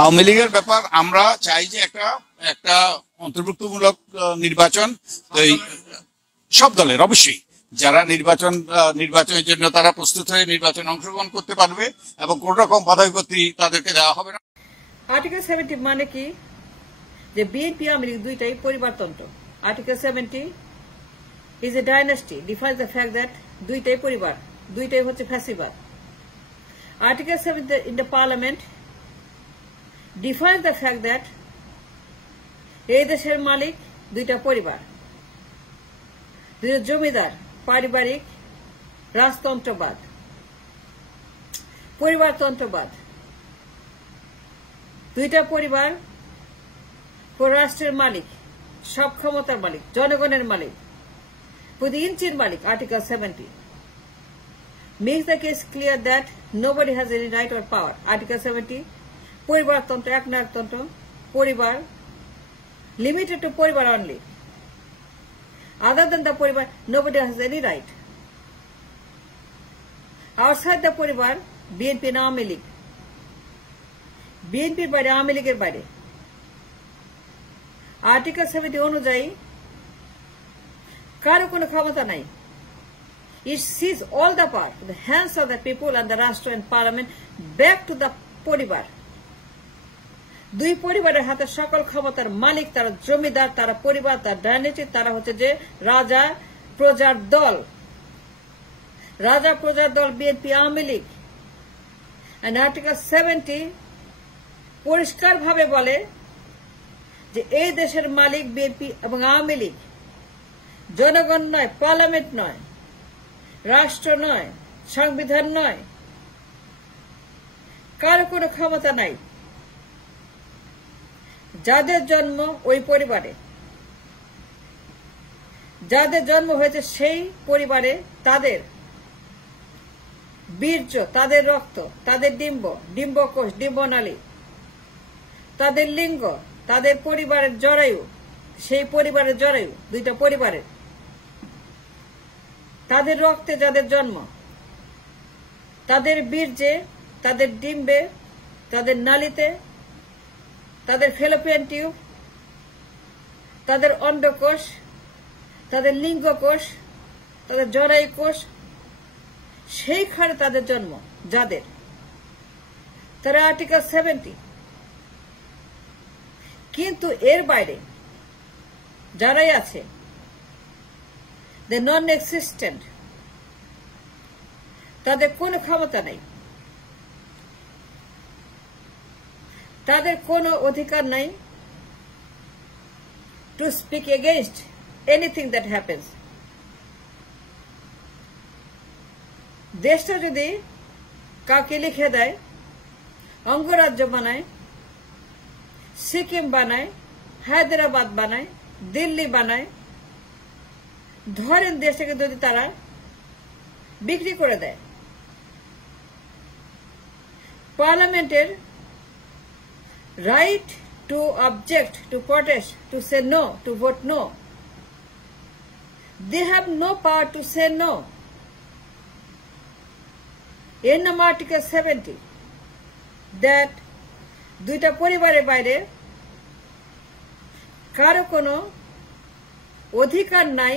আওয়ামী লীগের ব্যাপার আমরা চাই যে একটা একটা অন্তর্ভুক্তমূলক নির্বাচন সব দলের অবশ্যই যারা নির্বাচনের জন্য তারা প্রস্তুত হয়ে নির্বাচনে অংশগ্রহণ করতে পারবে এবং কোন রকম বাধা বিপত্তি তাদেরকে দেওয়া হবে না। আর্টিকেল 70 মানে কি যে বিএনপি আওয়ামী লীগ দুইটাই পরিবারতন্ত্র। Article 70 is a dynasty, defines the fact that দুইটাই পরিবার, দুইটাই হচ্ছে ফ্যাসিবাদ। Article 7 in the parliament defines the fact that এই দেশের মালিক দুইটা পরিবার, দুইটা জমিদার, পারিবারিক রাজতন্ত্রবাদ, পরিবারতন্ত্রবাদ, দুইটা পরিবার রাষ্ট্রের মালিক, সব ক্ষমতার মালিক, জনগণের মালিক, প্রতি ইঞ্চির মালিক। Article 70 makes the case clear that nobody has any right or power. Article 70 পরিবারতন্ত্র, একনায়কতন্ত্র, পরিবার, limited to পরিবার only. Other than the পরিবার, nobody has any right. Outside the পরিবার, বিএনপি না আওয়ামী লীগ, বিএনপির বাইরে, আওয়ামী লীগের বাইরে। আর্টিকেল 70 অনুযায়ী কারো কোনো ক্ষমতা নাই। It sees all the power in the hands of the people and the রাষ্ট্র and parliament back to the পরিবার। দুই পরিবারের হাতে সকল ক্ষমতার মালিক, তারা জমিদার, তারা পরিবার, তার ডাইনেটি, তারা হচ্ছে যে রাজা প্রজার দল, রাজা প্রজার দল বিএনপি আওয়ামী লীগ। And Article 70 পরিষ্কারভাবে বলে যে এই দেশের মালিক বিএনপি এবং আওয়ামী লীগ, জনগণ নয়, পার্লামেন্ট নয়, রাষ্ট্র নয়, সংবিধান নয়, কারো কোনো ক্ষমতা নাই। যাদের জন্ম ওই পরিবারে, যাদের জন্ম হয়েছে সেই পরিবারে, তাদের বীর্য, তাদের রক্ত, তাদের ডিম্বকোষ, ডিম্বনালী, তাদের লিঙ্গ, তাদের পরিবারের জরায়ু, সেই পরিবারের জরায়ু, দুইটা পরিবারের, তাদের রক্তে যাদের জন্ম, তাদের বীর্যে, তাদের ডিম্বে, তাদের নালীতে, তাদের ফেলোপিয়ান টিউব, তাদের অন্ডকোষ, তাদের লিঙ্গকোষ, তাদের জরায়ু কোষ, সেইখানে তাদের জন্ম যাদের, তারা আর্টিকেল 70। কিন্তু এর বাইরে যারাই আছে, দে নন এক্সিস্টেন্ট, তাদের কোনো ক্ষমতা নেই, তাদের কোনো অধিকার নাই to speak against anything that happens. দেশটা যদি কাউকে লিখে দেয়, অঙ্গরাজ্য বানায়, সিকিম বানায়, হায়দ্রাবাদ বানায়, দিল্লি বানায়, ধরেন দেশটাকে যদি তারা বিক্রি করে দেয়, পার্লামেন্টের right to object, to protest, to say no, to vote no, they have no power to say no. In Article 70 that দুইটা পরিবারের বাইরে কারো কোনো অধিকার নাই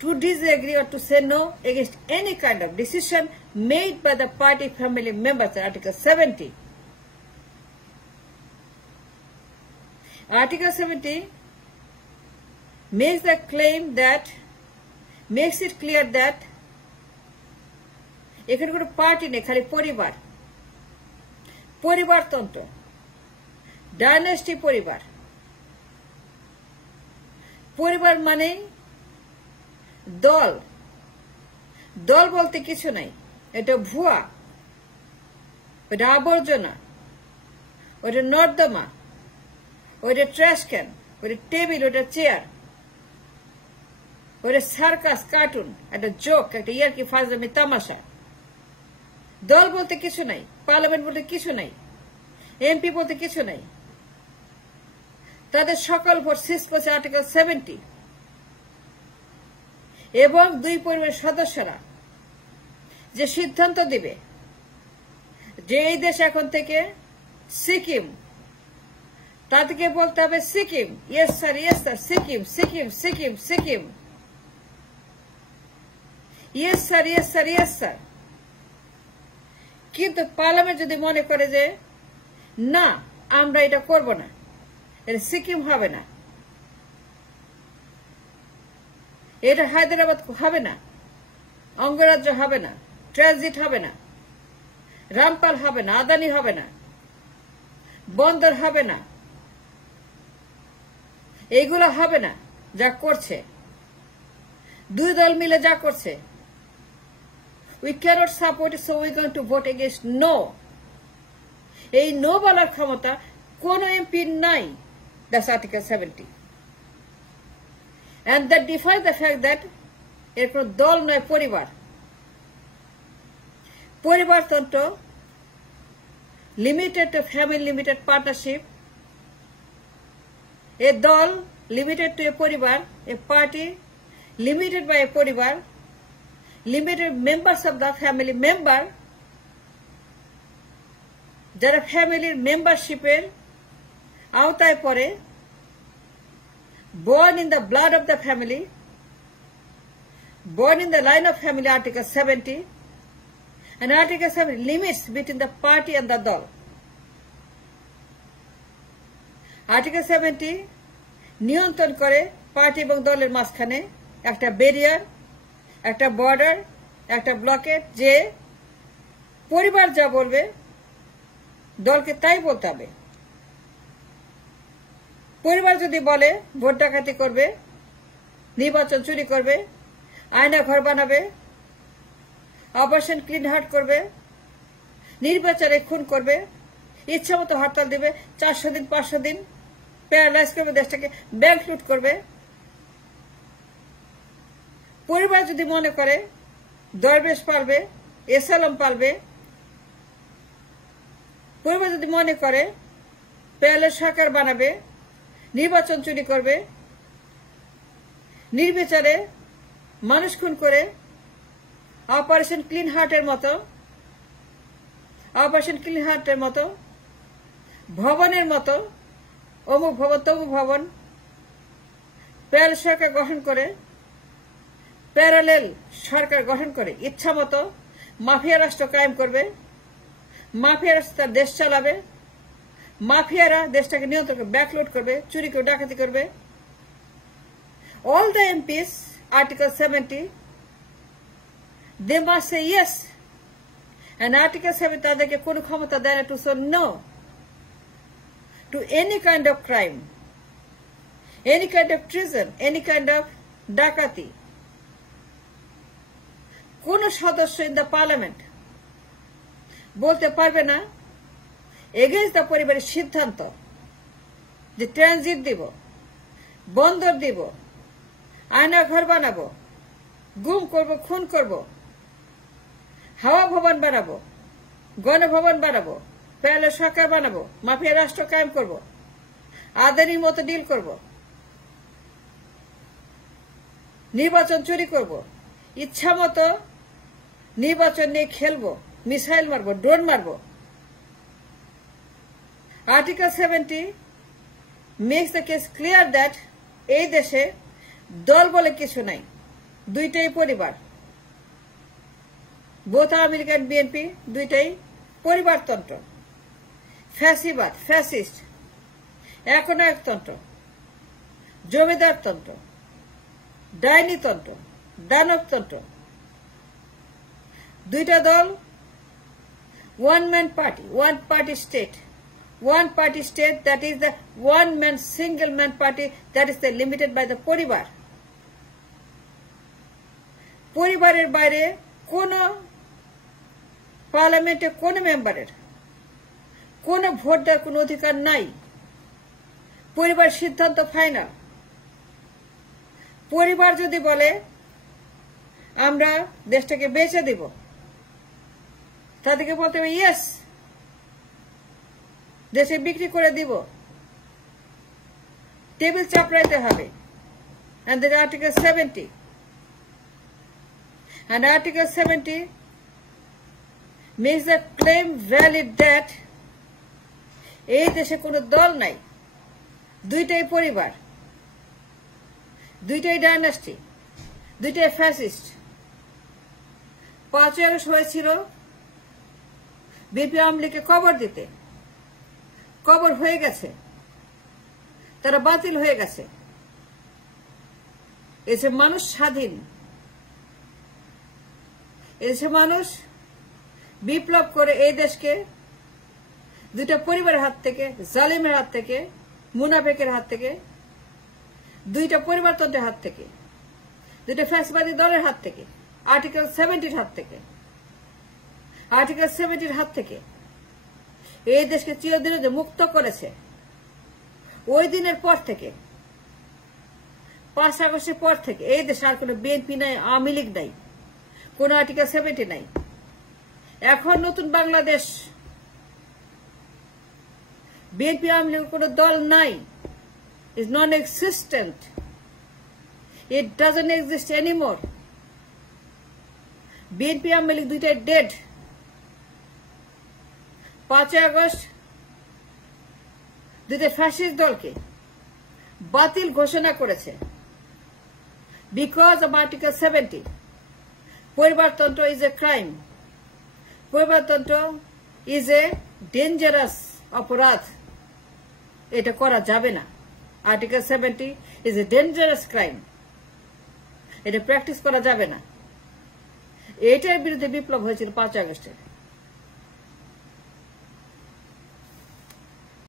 to disagree or to say no against any kind of decision made by the party family members. Article 70. Article 70 makes the claim that, makes it clear that এখানে কোনো পার্টি নেই, খালি পরিবার, পরিবারতন্ত্র, ডাইনেস্টি পরিবার। পরিবার মানে দল, দল বলতে কিছু নাই, এটা ভুয়া, ওটা আবর্জনা, ওটা নর্দমা, ওটা ট্র্যাশ ক্যান, ওটা টেবিল, ওটা চেয়ার, ওটা সার্কাস, কার্টুন, একটা জোক, একটা ইয়ার্কি, ফাজলামি, তামাশা। দল বলতে কিছু নাই, পার্লামেন্ট বলতে কিছু নাই, এমপি বলতে কিছু নাই, তাদের সকল ভোট সিজ করছে আর্টিকেল 70 এবং দুই পরিবারের সদস্যরা যে সিদ্ধান্ত দিবে যে এই দেশ এখন থেকে সিকিম, তাদেরকে বলতে হবে সিকিম, ইয়েস স্যার, সিকিম, সিকিম, সিকিম, Sikkim, yes sir, yes sir. কিন্তু পার্লামেন্ট যদি মনে করে যে না, আমরা এটা করব না, এটা সিকিম হবে না, এটা হায়দ্রাবাদ হবে না, অঙ্গরাজ্য হবে না, ট্রানজিট হবে না, রামপাল হবে না, আদানি হবে না, বন্দর হবে না, এইগুলো হবে না যা করছে দুই দল মিলে যা করছে। We cannot support it, so we're going to vote against no. এই নো বলার ক্ষমতা কোন এমপি নাই। That's Article 70. And that defies the fact that এর কোন দল নয়, পরিবার। পরিবারতন্ত্র, limited to family limited partnership, a দল limited to a পরিবার, a party limited by a পরিবার, limited members of the family member, যারা ফ্যামিলির মেম্বারশিপের আওতায় পড়ে, born in the blood of the family, born in the line of family, Article 70, and Article 70 limits between the party and the দল। আর্টিকেল 70 নিয়ন্ত্রণ করে পার্টি এবং দলের মাঝখানে একটা ব্যারিয়ার, একটা বর্ডার, একটা ব্লকেট, যে পরিবার যা বলবে দলকে তাই বলতে হবে। পরিবার যদি বলে ভোট ডাকাতি করবে, নির্বাচন চুরি করবে, আয়না ঘর বানাবে, অপারেশন ক্লিন হার্ট করবে, নির্বাচনে খুন করবে, ইচ্ছা মতো হরতাল দেবে, 400 দিন 500 দিন প্যারালাইজ করবে, দেশটাকে ব্যাংক লুট করবে। পরিবার যদি মনে করে দরবেশ পালবে, এসালাম পালবে, পরিবার যদি মনে করে প্যারালাইজ সরকার বানাবে, নির্বাচন চুরি করবে, নির্বিচারে মানুষ খুন করে, অপারেশন ক্লিন হার্টের মতো ভবনের মতো, অমুক ভবন তমুক ভবন, প্যারালাল সরকার গঠন করে, প্যারালেল সরকার গঠন করে ইচ্ছা মতো মাফিয়া রাষ্ট্র কায়েম করবে, মাফিয়া রাষ্ট্র তার দেশ চালাবে, মাফিয়ারা দেশটাকে নিয়ন্ত্রণ করে ব্যাকলোড করবে, চুরি করে ডাকাতি করবে। All the MPs, Article 70, they must say yes. And Article 70 তাদেরকে কোন ক্ষমতা দেয় না to say no to any kind of crime, any kind of treason, any kind of ডাকাতি। কোন সদস্য ইন দ্য পার্লামেন্ট বলতে পারবে না এগেইনস্ট দ্য পরিবারের সিদ্ধান্ত যে ট্রানজিট দিব, বন্দর দিব, আয়না ঘর বানাবো, গুম করব, খুন করব, হাওয়া ভবন বানাবো, গণভবন বানাবো, প্যারালাল সরকার বানাবো, মাফিয়া রাষ্ট্র কায়েম করব, আদানির মতো ডিল করব, নির্বাচন চুরি করব, ইচ্ছা মতো নির্বাচন নিয়ে খেলবো, মিসাইল মারবো, ড্রোন মারবো। Article 70 makes the case clear that এই দেশে দল বলে কিছু নাই, দুইটাই পরিবার। বোথ আমেরিকান বিএনপি দুইটাই পরিবারতন্ত্র, ফ্যাসিবাদ, ফ্যাসিস্ট, একনায়কতন্ত্র, জমিদারতন্ত্র, ডাইনিতন্ত্র, দানবতন্ত্র। দুইটা দল, one man party, one party state, that is the one man, single man party, that is the limited by the পরিবার। পরিবারের বাইরে কোন পার্লামেন্টে কোন মেম্বারের কোন ভোট দেওয়ার কোন অধিকার নাই। পরিবার সিদ্ধান্ত ফাইনাল। পরিবার যদি বলে আমরা দেশটাকে বেচে দিব, তাদেরকে বলতে হবে ইয়েস, দেশে বিক্রি করে দিব, টেবিল চাপড়াইতে হবে। And then Article 70, and Article 70 makes the claim valid that এই দেশে কোনো দল নাই, দুইটাই পরিবার, দুইটাই ডাইনাস্টি, দুইটাই ফ্যাসিস্ট। 5 আগস্ট হয়েছিল বিএনপি আওয়ামী লীগকে কবর দিতে, কবর হয়ে গেছে, তারা বাতিল হয়ে গেছে। এসে মানুষ স্বাধীন, এসে মানুষ বিপ্লব করে এই দেশকে দুইটা পরিবারের হাত থেকে, জালিমের হাত থেকে, মুনাফেকের হাত থেকে, দুইটা পরিবারতন্ত্রের হাত থেকে, দুইটা ফ্যাসিবাদী দলের হাত থেকে, আর্টিকেল 70 হাত থেকে, আর্টিকেল 70 হাত থেকে এই দেশকে চিরদিনের যে মুক্ত করেছে। ওই দিনের পর থেকে, 5 আগস্টের পর থেকে এই দেশে আর কোনো বিএনপি নাই, আওয়ামী লীগ নাই, কোন আর্টিকেল 70 নাই। এখন নতুন বাংলাদেশ, বিএনপি আওয়ামী লীগের কোন দল নাই, ইজ নন existent, it doesn't exist anymore. BNP Awami League দুইটাই ডেড। 5 আগস্ট দুইটা ফ্যাসিস্ট দলকে বাতিল ঘোষণা করেছে বিকজ অব আর্টিকেল 70। পরিবারতন্ত্র ইজ এ ক্রাইম, পরিবারতন্ত্র ইজ এ ডেঞ্জারাস অপরাধ, এটা করা যাবে না। আর্টিকেল 70 ইজ এ ডেঞ্জারাস ক্রাইম, এটা প্র্যাকটিস করা যাবে না। এটার বিরুদ্ধে বিপ্লব হয়েছিল 5 আগস্টে।